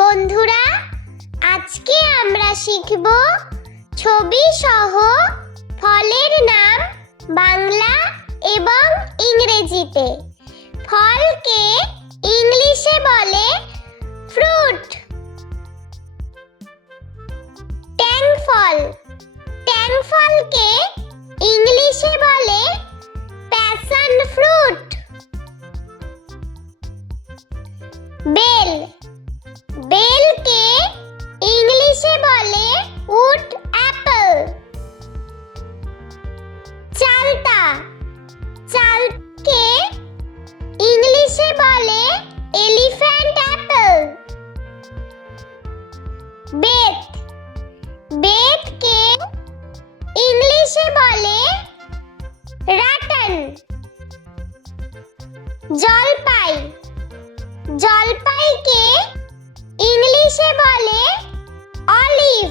বন্ধুরা, আজকে আমরা শিখব ছবি সহ ফলের নাম বাংলা এবং ইংরেজিতে। ফলকে ইংলিশে বলে ফ্রুট। ট্যাং ফল, ট্যাং ফলকে ইংলিশে বলে প্যাশন ফ্রুট। বেল, বেলকে ইংলিশে বলে উড অ্যাপল। চালতা, চালকে ইংলিশে বলে এলিফ্যান্ট অ্যাপল। বেত, বেতকে ইংলিশে বলে রাটন। জলপাই, জলপাইকে ইংলিশে বলে অলিভ।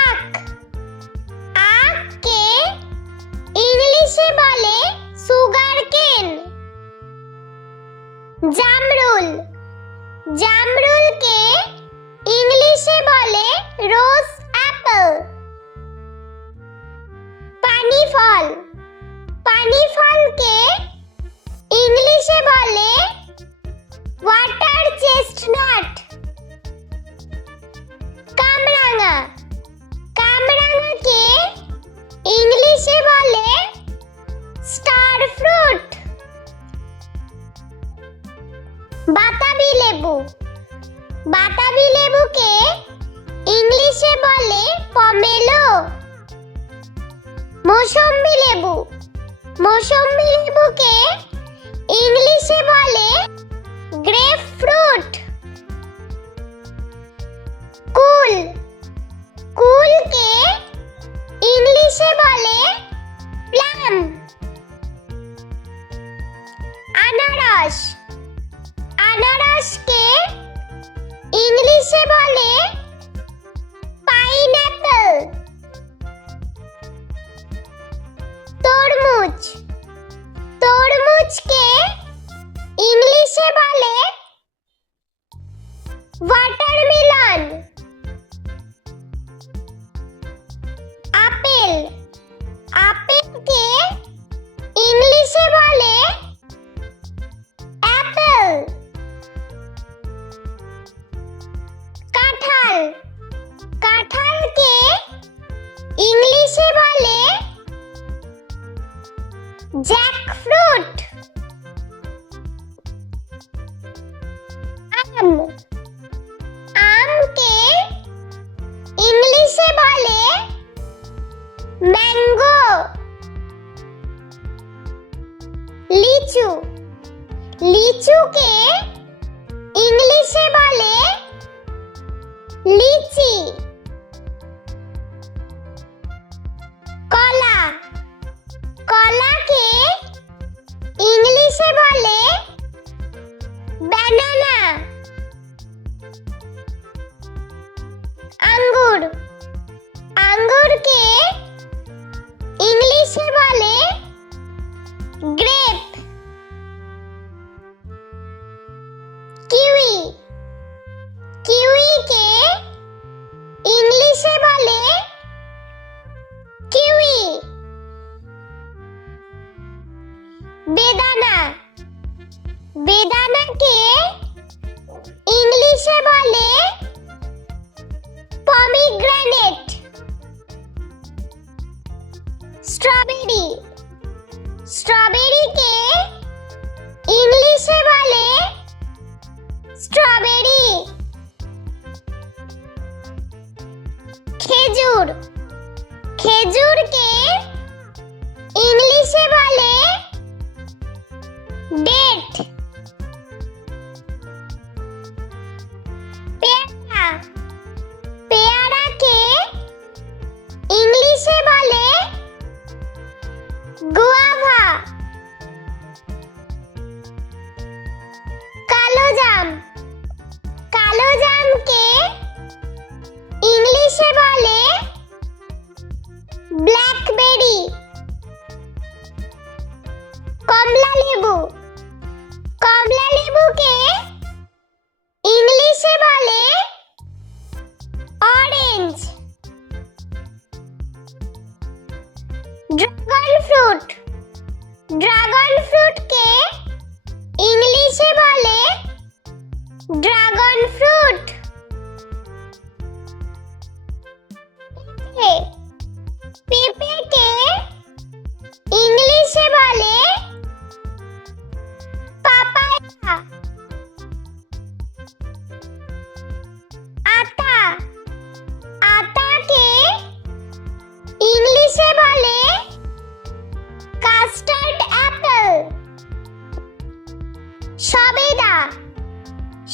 আখ, আখকে ইংলিশে বলে সুগার কেন। জামরুল, জামরুলকে ইংলিশে বলে রোজ অ্যাপল। পানি ফল, পানি ফলকে ইংলিশে বলে ওয়াটার চেস্টনাট। কামরাঙা, কামরাঙাকে ইংলিশে বলে স্টার ফ্রুট। বাতাবি লেবু, বাতাবি লেবুকে ইংলিশে বলে পমেলো। মৌসম্বি লেবু, মৌসম্বি লেবুকে ইংলিশে বলে গ্রেপ ফ্রুট। কুল, কুলকে ইংলিশে বলে প্লাম। আনারস, আনারসকে ইংলিশে বলে পাইনঅ্যাপল। তরমুজ, তরমুজকে ইংলিশে বলে ওয়াটারমেলন। আপেল, আপেলকে ইংলিশে বলে অ্যাপল। কাঁঠাল, কাঁঠালকে ইংলিশে বলে জ্যাকফ্রুট। আম, আমকে ইংলিশে বলে ম্যাঙ্গো। লিচু, লিচুকে ইংলিশে বলে লিচি। কলা, কলাকে ইংলিশে বলে ব্যানানা। আঙ্গুর, আঙ্গুরকে ইংলিশে বলে গ্রেপ। কিউই, কিউইকে ইংলিশে বলে কিউই। বেদানা, বেদানাকে ইংলিশে বলে পমিগ্রেনেট। স্ট্রবেরি, স্ট্রবেরিকে ইংলিশে বলে স্ট্রবেরি। খেজুর, খেজুরকে ইংলিশে বলে ডেট। পেয়ারা, পেয়ারাকে ইংলিশে বলে গুয়াভা। কালোজাম, কালোজামকে ইংলিশে বলে ব্ল্যাকবেরি। কমলা লেবু, কমলা লেবুকে ইংলিশে বলে অরেঞ্জ। ড্রাগন ফ্রুট, ড্রাগন ফ্রুটকে ইংলিশে বলে ড্রাগন ফ্রুট। পেঁপেকে ইংলিশে বলে পাপায়া। আতা, আতাকে ইংলিশে বলে কাস্টার্ড অ্যাপেল। সবেদা,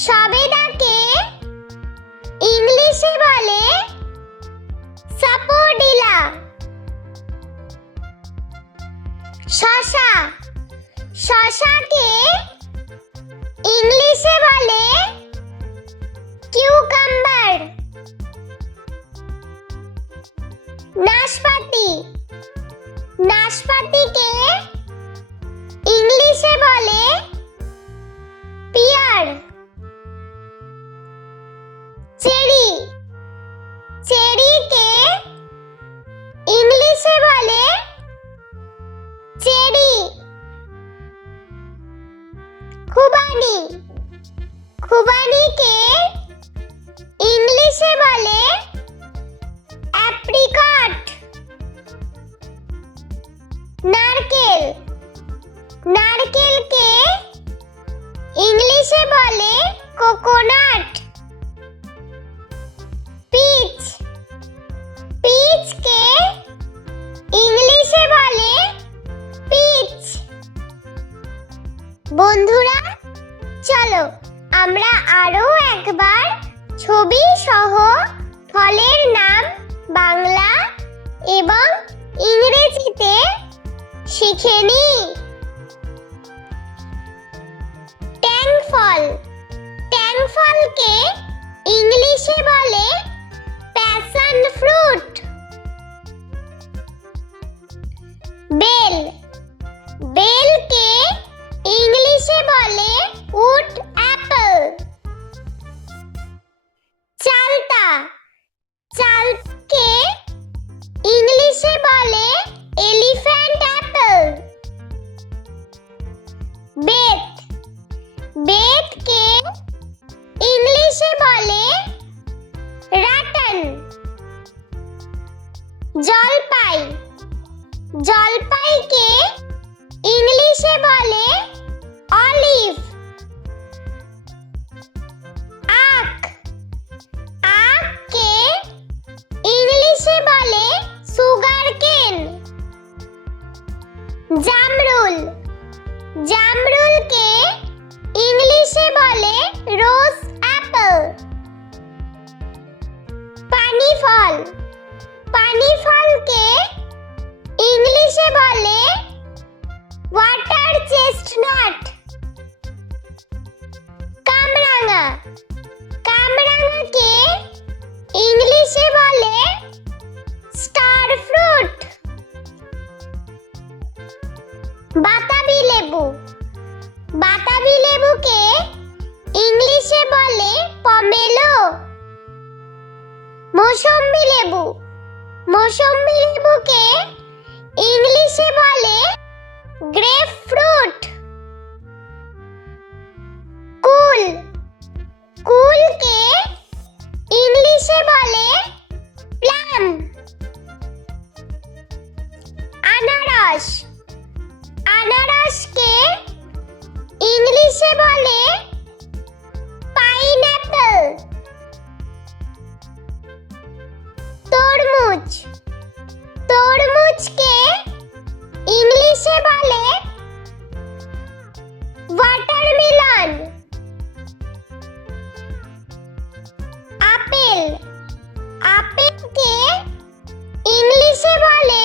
সবেদাকে ইংলিশে বলে সাপোডিলা। শসা, শসাকে ইংলিশে বলে কিউকাম্বার। নাশপাতি, নাশপাতিকে ইংলিশে বলে পিয়ার। চেরি, চেরিকে ইংলিশে বলে চেরি। খুবানি, খুবানিকে ইংলিশে বলে অ্যাপ্রিকট। নারকেল, নারকেলকে ইংলিশে বলে কোকোনাট। পিচ, পিচকে ইংলিশে বলে পিচ। বন্ধুরা, চলো আমরা আরো একবার ছবি সহ ফলের নাম বাংলা এবং ইংরেজিতে শিখে নিই। ট্যাং ফল, ট্যাং ফলকে ইংলিশে বলে প্যাশন ফ্রুট। বেল, বেলকে ইংলিশে বলে উড অ্যাপল। চালতা, চালকে ইংলিশে বলে এলিফ্যান্ট অ্যাপল। বেত, বেতকে ইংলিশে বলে রাটন। জলপাই, জলপাইকে ইংলিশে বলে অলিভ। আখ, আখকে ইংলিশে বলে সুগার কেন। জামরুল, জামরুলকে ইংলিশে বলে রোজ অ্যাপল। পানি ফল, পানি ফলকে ইংলিশে বলে ওয়াটার চেস্টনাট। কামরাঙা, কামরাঙাকে ইংলিশে বলে স্টার ফ্রুট। বাতাবি লেবু, বাতাবি লেবুকে ইংলিশে বলে পমেলো। মৌসম্বি লেবু, মৌসম্বি লেবুকে ইংলিশে বলে গ্রেপ ফ্রুট। কুল, কুলকে ইংলিশে বলে প্লাম। আনারস, আনারসকে ইংলিশে বলে পাইনঅ্যাপল। তরমুজ, তরমুজকে ইংলিশে বলে ওয়াটারমেলন। আপেল, আপেলকে ইংলিশে বলে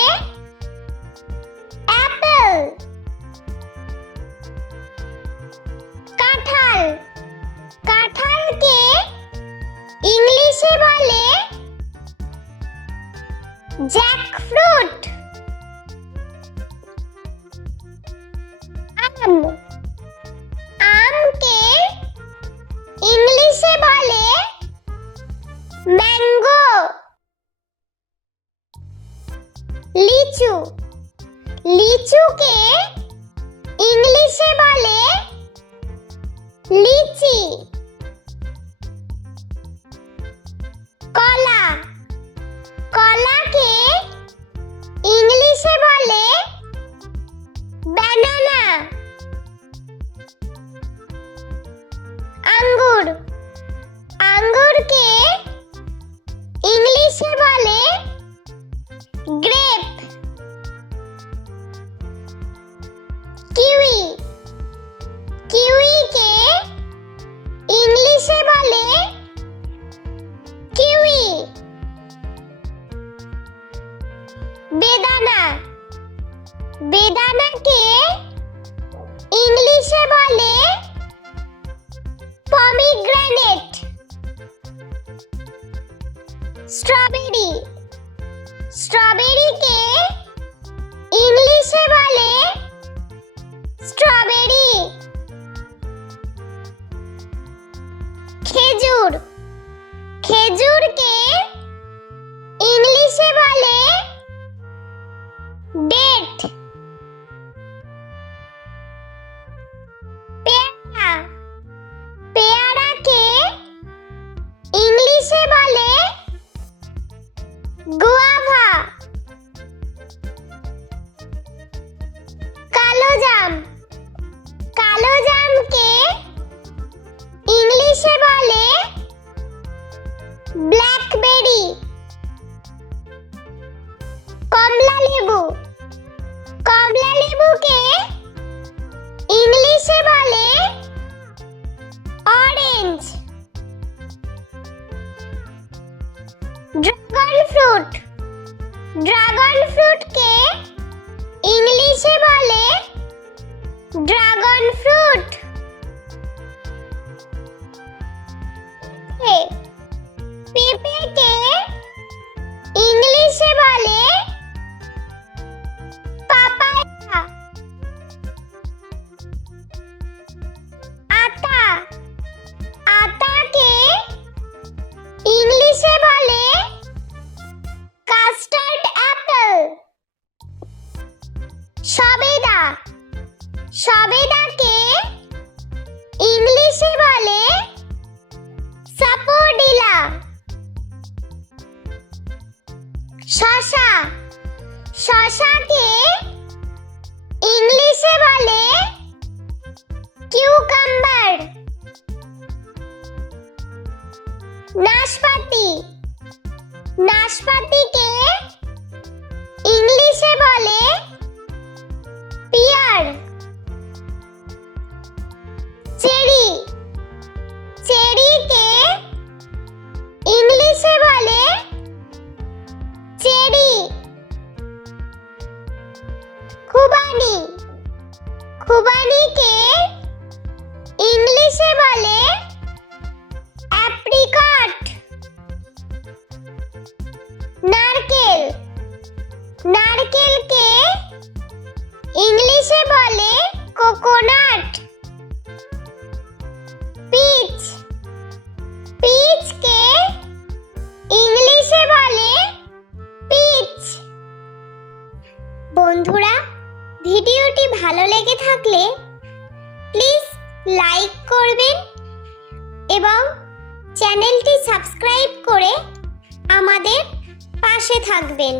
অ্যাপেল। কাঁঠাল, কাঁঠালকে ইংলিশে বলে জ্যাকফ্রুট। আম, আমকে ইংলিশে খেজুরকে ইংলিশে বলে গ্রেপ। কিউই, কিউইকে ইংলিশে বলে কিউই। বেদানা, বেদানাকে ইংলিশে বলে পমিগ্রেনেট। স্ট্রবেরি, স্ট্রবেরিকে ইংলিশে বলে স্ট্রবেরি। খেজুর, খেজুরকে ইংলিশে বলে ডেট। পেয়ারা, পেয়ারাকে ইংলিশে বলে গুয়াভা। কালোজাম, কালোজামকে ইংলিশে বলে ব্ল্যাকবেরি। কমলা লেবু, কমলা লেবুকে ইংলিশে বলে অরেঞ্জ। ড্রাগন ফ্রুট, ড্রাগন ফ্রুটকে ইংলিশে বলে ড্রাগন ফ্রুট। পেঁপেকে ইংলিশে বলে পাপায়া। আতা, আতাকে ইংলিশে বলে কাস্টার্ড অ্যাপল। সবেদা, সবেদাকে ইংলিশে বলে সাপোডিলা। শসা, শসাকে ইংলিশে বলে কিউকাম্বার। নাশপাতি, নাশপাতিকে ইংলিশে বলে পিয়ার। চেরি, চেরিকে ইংলিশে বলে চেরি। খুবানি, খুবানিকে ইংলিশে বলে অ্যাপ্রিকট। নারকেল, নারকেলকে ইংলিশে বলে কোকোনাট। পিচ, পিচকে ইংলিশে বলে পিচ। বন্ধুরা, ভিডিওটি ভালো লেগে থাকলে প্লিজ লাইক করবেন এবং চ্যানেলটি সাবস্ক্রাইব করে আমাদের পাশে থাকবেন।